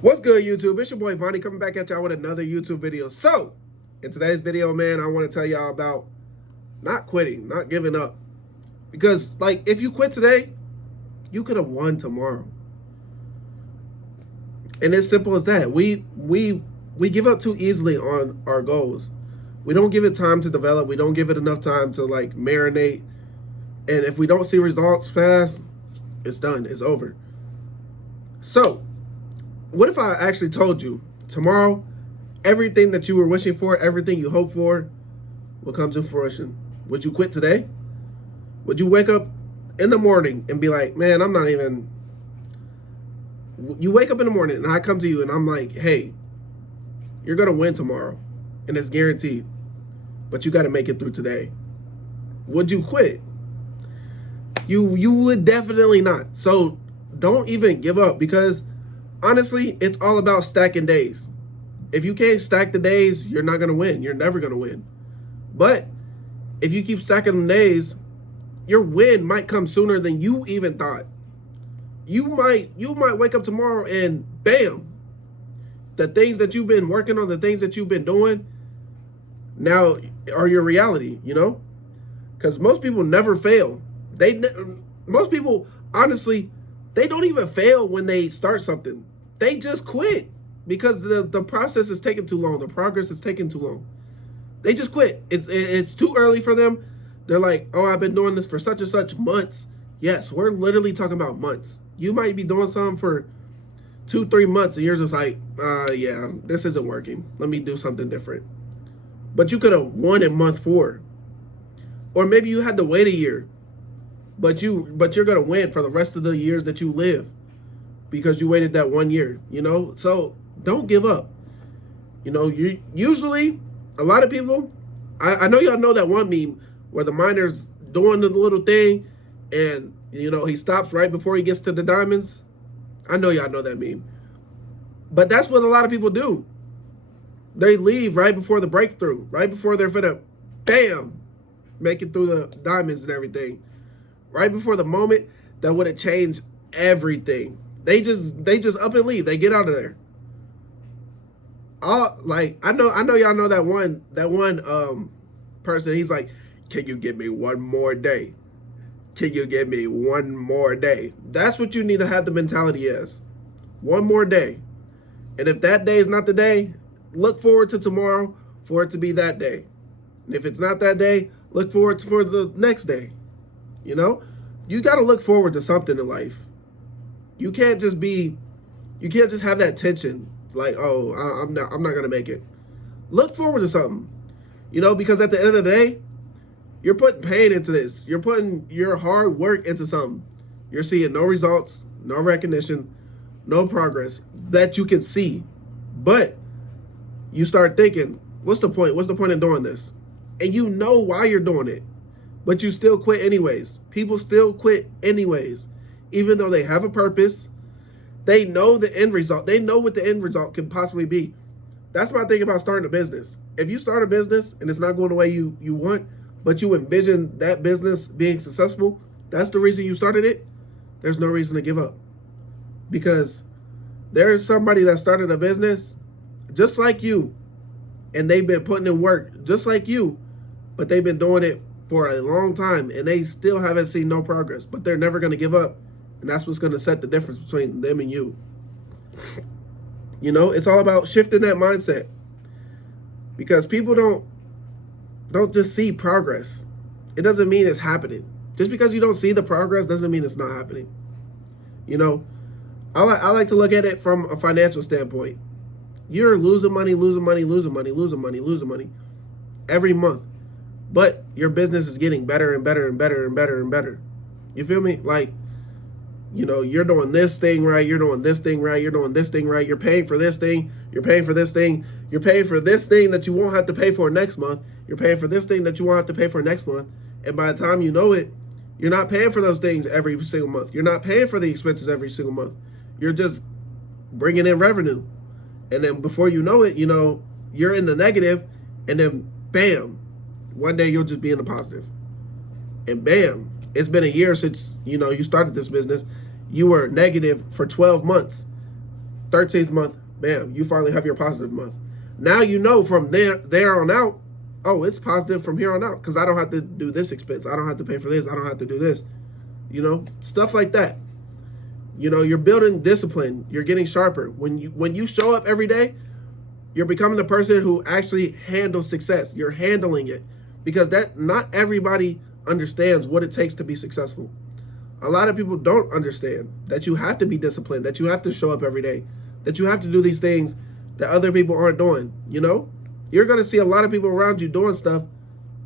What's good, YouTube? It's your boy Vonnie coming back at y'all with another YouTube video. So, in today's video, man, I want to tell y'all about not quitting, not giving up. Because, like, if you quit today, you could have won tomorrow. And it's simple as that. We give up too easily on our goals. We don't give it time to develop. We don't give it enough time to, like, marinate. And if we don't see results fast, it's done. It's over. So, what if I actually told you tomorrow, everything that you were wishing for, everything you hoped for, will come to fruition? Would you quit today? Would you wake up in the morning and be like, man, I'm not even... You wake up in the morning and I come to you and I'm like, hey, you're going to win tomorrow and it's guaranteed, but you got to make it through today. Would you quit? You would definitely not. So don't even give up, because honestly, it's all about stacking days. If you can't stack the days, you're not going to win. You're never going to win. But if you keep stacking the days, your win might come sooner than you even thought. You might wake up tomorrow and bam, the things that you've been working on, the things that you've been doing now are your reality, you know? Because most people never fail. Most people, honestly, they don't even fail when they start something. They just quit because the process is taking too long. The progress is taking too long. They just quit. It's too early for them. They're like, oh, I've been doing this for such and such months. Yes, we're literally talking about months. You might be doing something for 2-3 months and you're just like, yeah, this isn't working. Let me do something different. But you could have won in month 4. Or maybe you had to wait a year. But you're going to win for the rest of the years that you live because you waited that 1 year, you know? So don't give up. You know, usually a lot of people, I know y'all know that one meme where the miner's doing the little thing and, you know, he stops right before he gets to the diamonds. I know y'all know that meme. But that's what a lot of people do. They leave right before the breakthrough, right before they're finna, bam, make it through the diamonds and everything. Right before the moment that would have changed everything. They just up and leave. They get out of there. I know y'all know that one person. He's like, can you give me one more day? Can you give me one more day? That's what you need to have the mentality as. One more day. And if that day is not the day, look forward to tomorrow for it to be that day. And if it's not that day, look forward for the next day. You know, you got to look forward to something in life. You can't just have that tension like, oh, I'm not going to make it. Look forward to something, you know, because at the end of the day, you're putting pain into this. You're putting your hard work into something. You're seeing no results, no recognition, no progress that you can see. But you start thinking, what's the point? What's the point in doing this? And you know why you're doing it. But you still quit anyways. People still quit anyways. Even though they have a purpose, they know the end result. They know what the end result can possibly be. That's my thing about starting a business. If you start a business and it's not going the way you want, but you envision that business being successful, that's the reason you started it, there's no reason to give up. Because there's somebody that started a business just like you, and they've been putting in work just like you, but they've been doing it for a long time and they still haven't seen no progress, but they're never going to give up. And that's what's going to set the difference between them and you. You know, it's all about shifting that mindset, because people don't just see progress. It doesn't mean it's happening. Just because you don't see the progress doesn't mean it's not happening. You know, I like to look at it from a financial standpoint. You're losing money every month. But your business is getting better and better and better and better and better. You feel me? Like, you know, you're doing this thing right. You're doing this thing right. You're doing this thing right. You're paying for this thing. You're paying for this thing. You're paying for this thing that you won't have to pay for next month. You're paying for this thing that you won't have to pay for next month. And by the time you know it, you're not paying for those things every single month. You're not paying for the expenses every single month. You're just bringing in revenue. And then before you know it, you know, you're in the negative, and then bam, one day you'll just be in the positive. And bam, it's been a year since, you know, you started this business. You were negative for 12 months. 13th month, bam, you finally have your positive month. Now you know from there on out, oh, it's positive from here on out because I don't have to do this expense. I don't have to pay for this. I don't have to do this. You know, stuff like that. You know, you're building discipline. You're getting sharper. When you show up every day, you're becoming the person who actually handles success. You're handling it because that not everybody understands what it takes to be successful. A lot of people don't understand that you have to be disciplined, that you have to show up every day, that you have to do these things that other people aren't doing, you know? You're going to see a lot of people around you doing stuff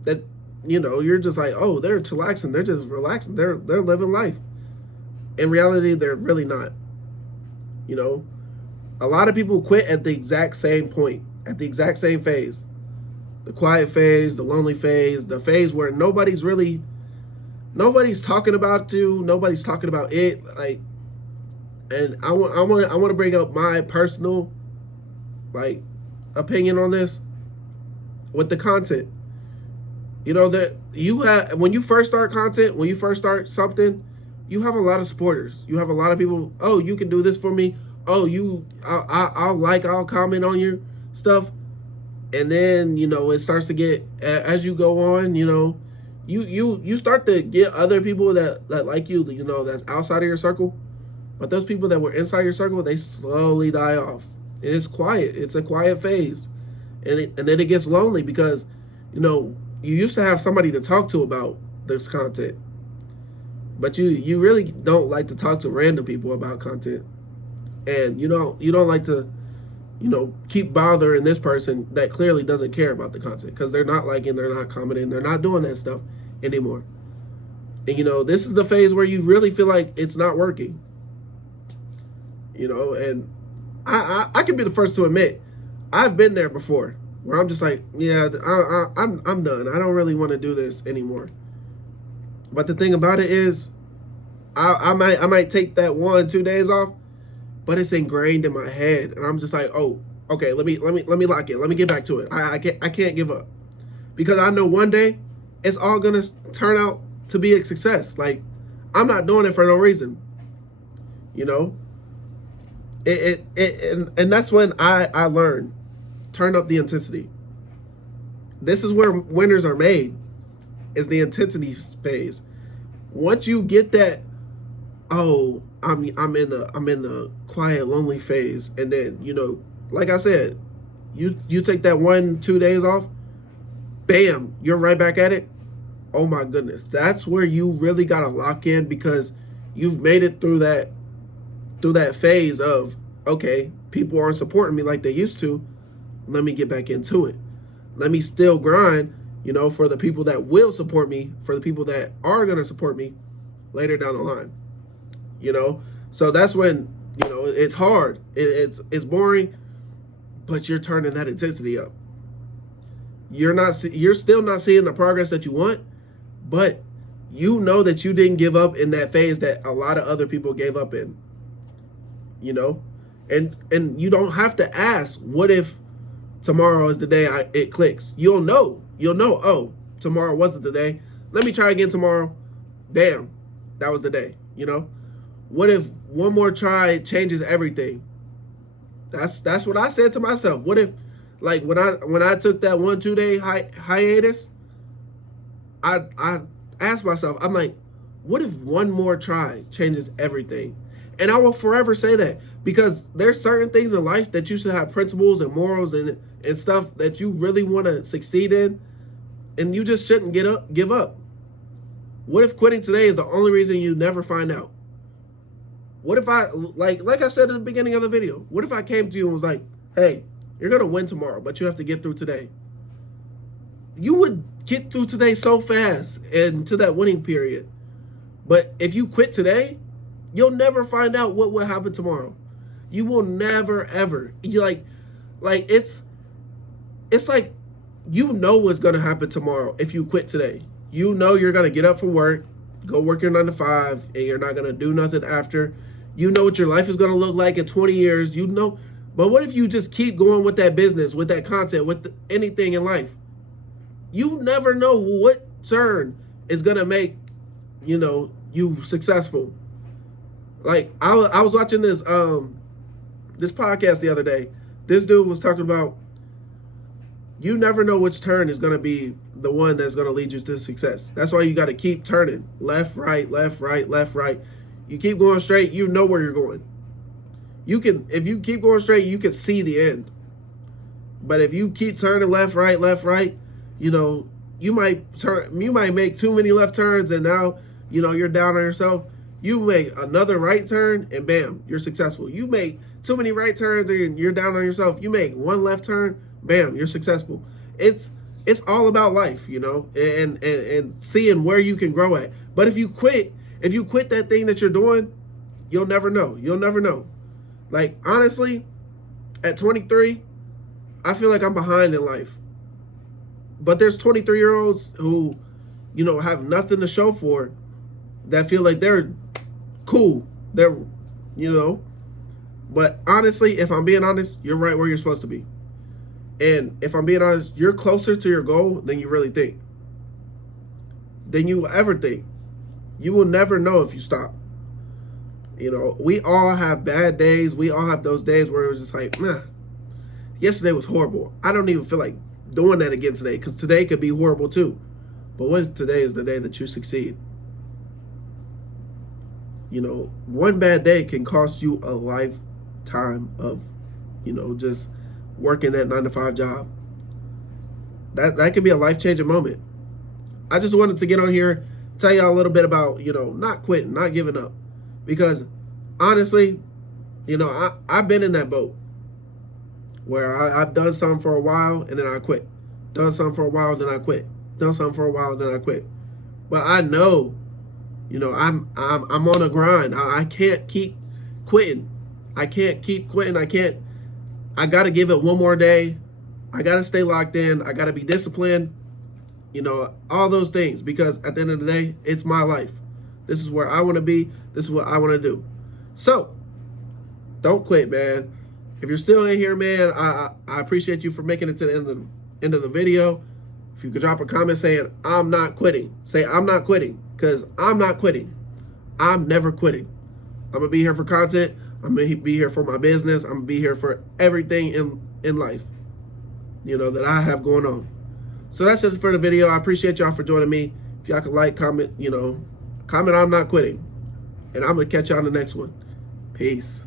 that, you know, you're just like, oh, they're chillaxing, they're just relaxing, they're living life. In reality, they're really not. You know? A lot of people quit at the exact same point, at the exact same phase. The quiet phase, the lonely phase, the phase where nobody's talking about you, nobody's talking about it. Like, and I want to bring up my personal, like, opinion on this with the content. You know that when you first start content, when you first start something, you have a lot of supporters. You have a lot of people. Oh, you can do this for me. Oh, I'll comment on your stuff. And then, you know, it starts to get, as you go on, you know, you start to get other people that like you, you know, that's outside of your circle. But those people that were inside your circle, they slowly die off. And it's quiet. It's a quiet phase. And then it gets lonely because, you know, you used to have somebody to talk to about this content. But you really don't like to talk to random people about content. And you don't like to, you know, keep bothering this person that clearly doesn't care about the content because they're not liking, they're not commenting, they're not doing that stuff anymore. And, you know, this is the phase where you really feel like it's not working. You know, and I can be the first to admit, I've been there before where I'm just like, yeah, I'm done. I don't really want to do this anymore. But the thing about it is, I might take that 1-2 days off, but it's ingrained in my head, and I'm just like, oh, okay, let me lock in. Let me get back to it. I can't give up because I know one day it's all gonna turn out to be a success. Like, I'm not doing it for no reason, you know. And that's when I learned, turn up the intensity. This is where winners are made, is the intensity phase. Once you get that, oh, I'm in the quiet, lonely phase, and then, you know, like I said, you take that 1-2 days off, bam, you're right back at it. Oh my goodness, that's where you really gotta lock in because you've made it through that phase of, okay, people aren't supporting me like they used to. Let me get back into it. Let me still grind, you know, for the people that will support me, for the people that are gonna support me later down the line. You know, so that's when, you know, it's hard, it's boring, but you're turning that intensity up. You're still not seeing the progress that you want, but you know that you didn't give up in that phase that a lot of other people gave up in. You know, and you don't have to ask, what if tomorrow is the day it clicks? You'll know. Oh, tomorrow wasn't the day. Let me try again tomorrow. Damn, that was the day. You know. What if one more try changes everything? That's what I said to myself. What if, like, when I took that 1-2 day hiatus, I asked myself, I'm like, what if one more try changes everything? And I will forever say that because there's certain things in life that you should have principles and morals and stuff that you really want to succeed in, and you just shouldn't give up. What if quitting today is the only reason you never find out? What if I, like I said at the beginning of the video, what if I came to you and was like, hey, you're going to win tomorrow, but you have to get through today? You would get through today so fast and to that winning period. But if you quit today, you'll never find out what will happen tomorrow. You will never, ever. You like it's like, you know what's going to happen tomorrow if you quit today. You know you're going to get up for work, go work your 9 to 5, and you're not going to do nothing after. You know what your life is going to look like in 20 years. You know. But what if you just keep going with that business, with that content, with anything in life? You never know what turn is going to make, you know, you successful. Like, I was watching this this podcast the other day. This dude was talking about you never know which turn is going to be the one that's going to lead you to success. That's why you got to keep turning left, right, left, right, left, right. You keep going straight, you know where you're going. If you keep going straight, you can see the end. But if you keep turning left, right, you might make too many left turns, and now, you're down on yourself. You make another right turn and bam, you're successful. You make too many right turns and you're down on yourself. You make one left turn, bam, you're successful. It's all about life, and seeing where you can grow at. But if you quit that thing that you're doing, you'll never know. You'll never know. Like, honestly, at 23, I feel like I'm behind in life. But there's 23-year-olds who, have nothing to show for it, that feel like they're cool. They're, But honestly, if I'm being honest, you're right where you're supposed to be. And if I'm being honest, you're closer to your goal than you really think. Than you will ever think. You will never know if you stop. We all have bad days. We all have those days where it was just like, yesterday was horrible. I don't even feel like doing that again today, because today could be horrible too. But what if today is the day that you succeed? One bad day can cost you a lifetime of, just working that 9-to-5 job. That could be a life-changing moment. I just wanted to get on here, tell y'all a little bit about, not quitting, not giving up. Because honestly, I've been in that boat where I've done something for a while and then I quit. Done something for a while, then I quit. Done something for a while, then I quit. But I know, I'm on a grind. I can't keep quitting. I got to give it one more day. I got to stay locked in. I got to be disciplined. All those things, because at the end of the day, it's my life. This is where I want to be. This is what I want to do. So, don't quit, man. If you're still in here, man, I appreciate you for making it to the end of the video. If you could drop a comment saying, I'm not quitting. Say, I'm not quitting, because I'm not quitting. I'm never quitting. I'm going to be here for content. I'm going to be here for my business. I'm going to be here for everything in life, that I have going on. So that's it for the video. I appreciate y'all for joining me. If y'all could like, comment, comment I'm not quitting. And I'm going to catch y'all on the next one. Peace.